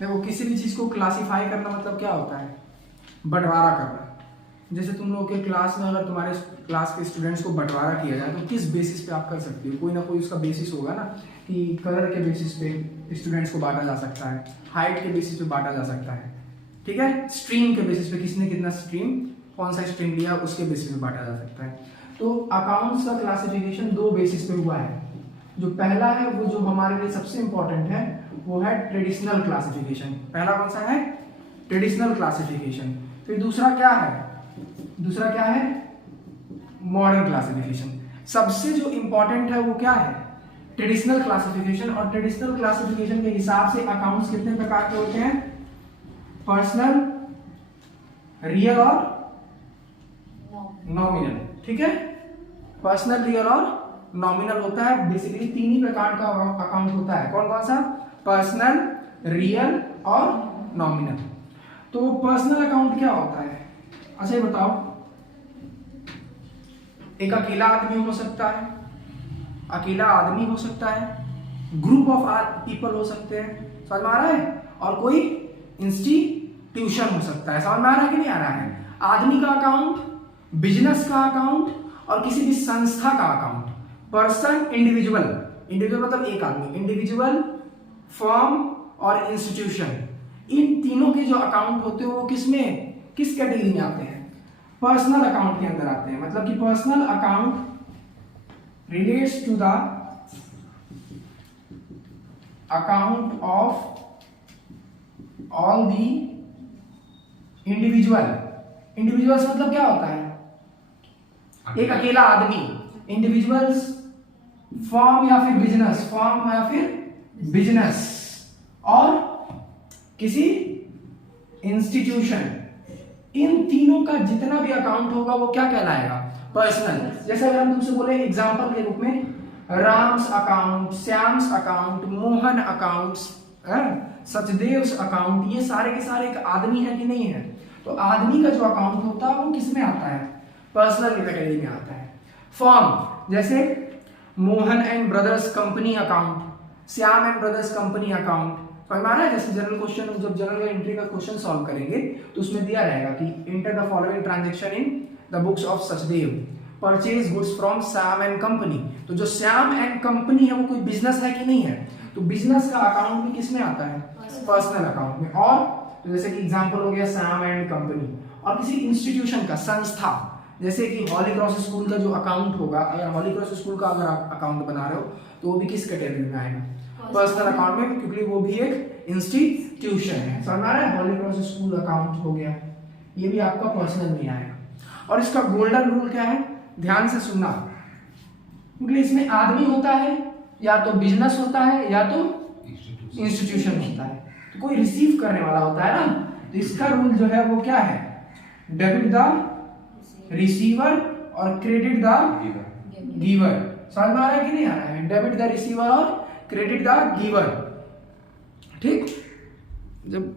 देखो किसी भी चीज को क्लासिफाई करना मतलब क्या होता है, बंटवारा करना। जैसे तुम लोगों के क्लास में अगर तुम्हारे क्लास के स्टूडेंट्स को बंटवारा किया जाए तो किस बेसिस पे आप कर सकते हो, कोई ना कोई उसका बेसिस होगा ना, कि कलर के बेसिस पे स्टूडेंट्स को बांटा जा सकता है, हाइट के बेसिस पे बांटा जा सकता है, ठीक है, स्ट्रीम के बेसिस पे किसने कितना स्ट्रीम, कौन सा स्ट्रीम लिया उसके बेसिस पे बांटा जा सकता है। तो अकाउंट्स का क्लासिफिकेशन दो बेसिस पे हुआ है। जो पहला है वो जो हमारे लिए सबसे इंपॉर्टेंट है वो है ट्रेडिशनल क्लासिफिकेशन। पहला कौन सा है, ट्रेडिशनल क्लासिफिकेशन। फिर दूसरा क्या है, दूसरा क्या है, मॉडर्न क्लासिफिकेशन। सबसे जो इंपॉर्टेंट है वो क्या है, ट्रेडिशनल क्लासिफिकेशन। और ट्रेडिशनल क्लासिफिकेशन के हिसाब से अकाउंट्स कितने प्रकार के होते हैं, पर्सनल, रियल और नॉमिनल, ठीक है, पर्सनल, रियल और नॉमिनल होता है। बेसिकली तीन ही प्रकार का अकाउंट होता है, कौन कौन सा, पर्सनल, रियल और नॉमिनल। तो पर्सनल अकाउंट क्या होता है, अच्छा ये बताओ, एक अकेला आदमी हो सकता है, अकेला आदमी हो सकता है, ग्रुप ऑफ पीपल हो सकते हैं, समझ में आ रहा है, और कोई इंस्टीट्यूशन हो सकता है। समझ में आ रहा है कि नहीं आ रहा है। आदमी का अकाउंट, बिजनेस का अकाउंट और किसी भी संस्था का अकाउंट। पर्सन, इंडिविजुअल, इंडिविजुअल मतलब एक आदमी, इंडिविजुअल, फर्म और इंस्टीट्यूशन, इन तीनों के जो अकाउंट होते हैं वो किसमें, किस कैटेगरी में आते हैं, पर्सनल अकाउंट के अंदर आते हैं। मतलब कि personal account relates to the account of all the individual. Individuals मतलब क्या होता है, एक अकेला आदमी, इंडिविजुअल्स, फर्म या फिर बिजनेस, फर्म या फिर बिजनेस, और किसी इंस्टीट्यूशन। इन तीनों का जितना भी अकाउंट होगा वो क्या कहलाएगा, पर्सनल। जैसे अगर हम तुमसे बोले एग्जांपल के रूप में, Ram's account, Shyam's account, Mohan accounts, Sachdev's account, ये सारे के सारे एक आदमी है कि नहीं है। तो आदमी का जो अकाउंट होता है वो किस में आता है, पर्सनल कैटेगरी में आता है। फर्म, जैसे Mohan and brothers company account, Shyam and brothers company account, समझ में आ रहा है। जैसे जनरल क्वेश्चन, जब जनरल एंट्री का क्वेश्चन सॉल्व करेंगे तो उसमें दिया रहेगा कि enter the following transaction in the books of Sachdev, purchase goods from Shyam and company. तो जो श्याम एंड कंपनी है वो कोई बिजनेस है कि नहीं है, तो बिजनेस का अकाउंट भी किसमें आता है, पर्सनल अकाउंट में। और तो जैसे कि एग्जांपल हो गया श्याम एंड कंपनी। और किसी इंस्टीट्यूशन का, संस्था, जैसे कि हॉली क्रॉस स्कूल का जो अकाउंट होगा, अगर हॉली क्रॉस स्कूल का अगर आप अकाउंट बना रहे हो तो वो भी किस कैटेगरी में आएगा, पर्सनल अकाउंट में, क्योंकि वो भी एक इंस्टीट्यूशन है। समझ आ रहा है, हॉली क्रॉस स्कूल अकाउंट हो गया, ये भी आपका पर्सनल में आएगा। और इसका गोल्डन रूल क्या है, ध्यान से सुनना, क्योंकि इसमें आदमी होता है, या तो बिजनेस होता है या तो इंस्टीट्यूशन होता है, तो कोई रिसीव करने वाला होता है ना। तो इसका रूल जो है वो क्या है, डेबिट द रिसीवर और क्रेडिट द गिवर। समझ में आ रहा है कि नहीं आ रहा है, डेबिट द रिसीवर और क्रेडिट द गिवर, ठीक। जब